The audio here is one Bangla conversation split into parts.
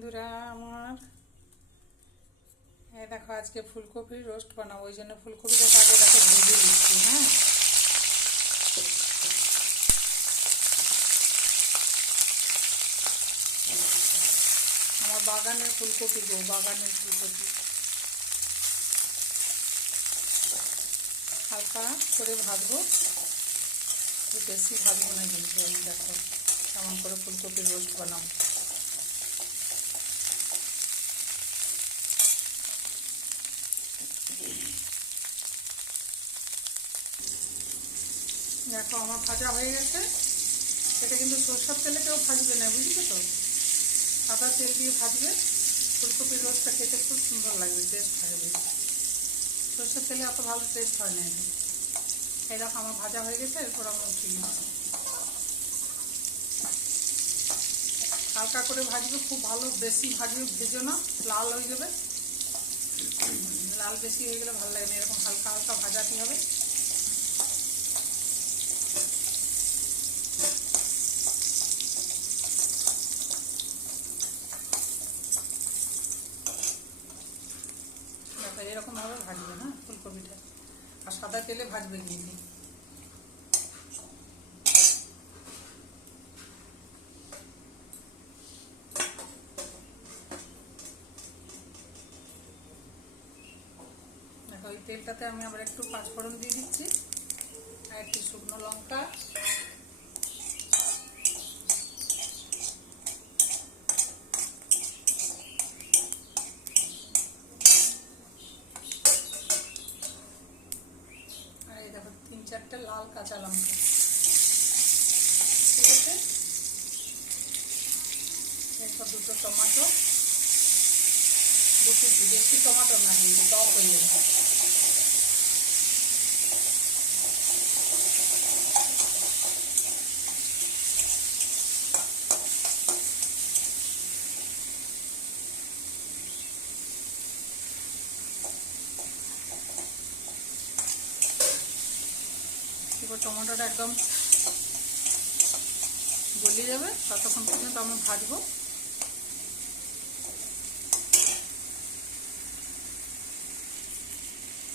বন্ধুরা, আমার। হ্যাঁ দেখো, আজকে ফুলকপির রোস্ট বানাবো, ওই জন্য ফুলকপিটাকে আগে দেখো ভেজে নিচ্ছি হ্যাঁ? আমার বাগানের ফুলকপি গো, বাগানের ফুলকপি। হালকা করে ভাজবো বেশি ভাজবো না কিন্তু, আমি দেখো কেমন করে ফুলকপির রোস্ট বানাবো। দেখো, আমার ভাজা হয়ে গেছে। এটা কিন্তু সরষের তেলে কেউ ভাজবে না বুঝলি তো? সাদা তেল দিয়ে ভাজবে। ফুলকপির রোস্টটা খেতে খুব সুন্দর লাগবে টেস্ট থাকবে। সরষের তেলে অত ভালো টেস্ট হয় না এই দেখো, আমার ভাজা হয়ে গেছে, এরপর আমরা উঠিয়ে। হালকা করে ভাজবে, খুব ভালো, বেশি ভাজবে, ভেজো না, লাল হয়ে যাবে। লাল বেশি হয়ে গেলে ভালো লাগে না, এরকম হালকা হালকা ভাজাতে হবে? এরকমভাবে ভাজবে না ফুলকপিটা। আর সাদা তেলে ভাজবে কিন্তু দেখো ওই তেলটাতে আমি আবার একটু পাঁচফোড়ন দিয়ে দিচ্ছি, আর একটু শুকনো লঙ্কা। আর এই দেখো, তিন চারটে লাল কাঁচা লঙ্কা। ঠিক আছে? এরপর দুটো টমেটো। দু কুচি বেশি টমেটো না কিন্তু টক হয়ে যাবে এবার টমেটোটা একদম গলে যাবে, ততক্ষণ পর্যন্ত আমি ভাজবো।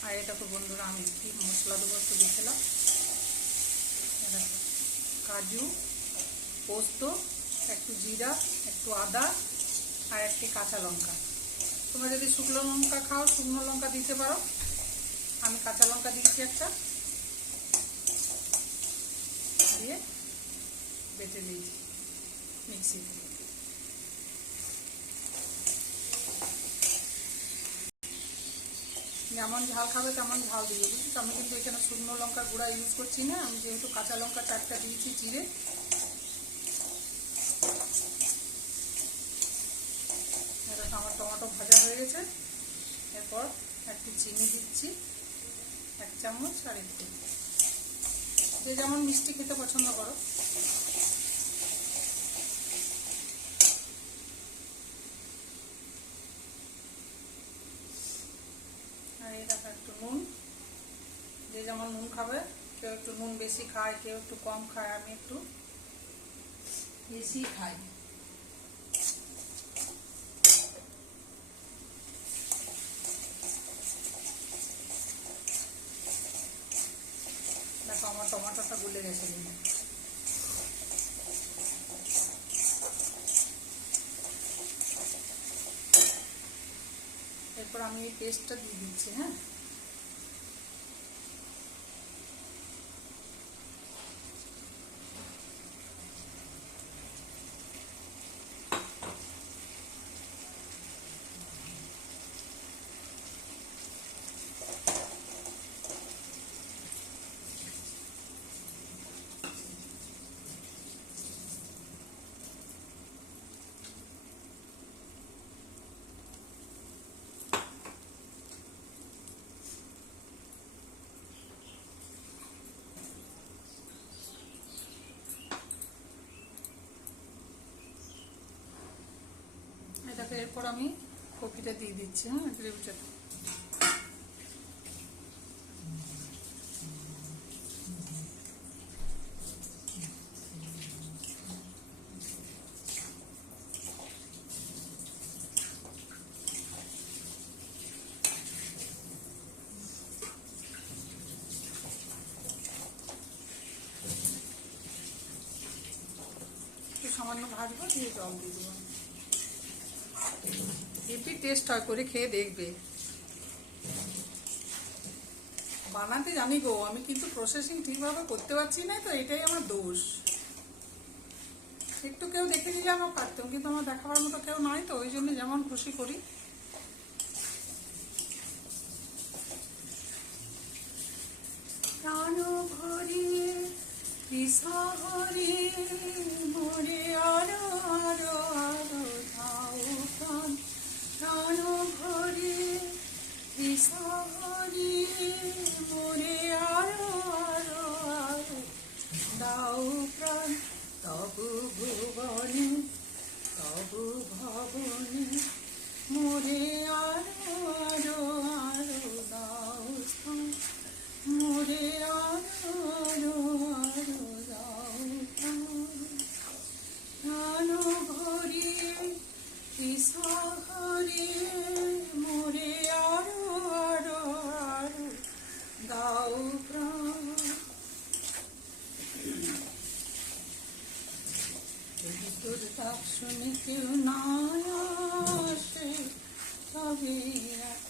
আর এটা তো বন্ধুরা আমি কি মশলা দেবো, একটু দেখলাম কাজু, পোস্ত, একটু জিরা, একটু আদা আর একটি কাঁচা লঙ্কা। তোমরা যদি শুকনো লঙ্কা খাও, শুকনো লঙ্কা দিতে পারো। আমি কাঁচা লঙ্কা দিয়েছি একটা। দিয়ে বেটে দিয়েছি মিক্সিতে। যেমন ঝাল খাবে তেমন ঝাল দিয়ে বুঝছিস আমি কিন্তু এখানে শুকনো লঙ্কা গুঁড়া ইউজ করছি না, আমি যেহেতু কাঁচা লঙ্কা চারটা দিয়েছি চিড়ে এটা আমার টমেটো ভাজা হয়ে গেছে। এরপর একটু চিনি দিচ্ছি, এক চামচ আর একটু। যে যেমন মিষ্টি খেতে পছন্দ করো। আর এই দেখো একটু নুন। যে যেমন নুন খাবে, কেউ একটু নুন বেশি খায়, কেউ একটু কম খায়, আমি একটু বেশি খাই। দেখো, আমার টমাটোটা গুলে গেছে এরপর আমি এই পেস্টটা দিয়ে দিচ্ছি হ্যাঁ? আমি কপিটা দিয়ে দিচ্ছি হ্যাঁ গ্রেভিটা সামান্য ভাজবো দিয়ে জল দিয়ে দেবো। টেস্ট হয়, করে খেয়ে দেখবে। বানাতে জানি গো, আমি কিন্তু প্রসেসিং ঠিকভাবে করতে পারছি না, তো এটাই আমার দোষ। একটু কেউ দেখে দিলে আমার পারতাম কিন্তু আমার দেখাবার মতো কেউ নয়, তো ওই জন্য যেমন খুশি করি। প্রাণ বিশহরে মরে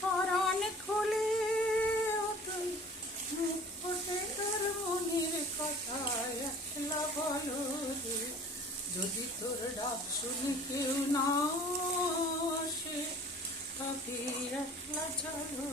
পরাণ খুলে তুই মুখ তোর মনের যদি তোর ডাক শুনে কেউ না আসে, তবে একলা চলো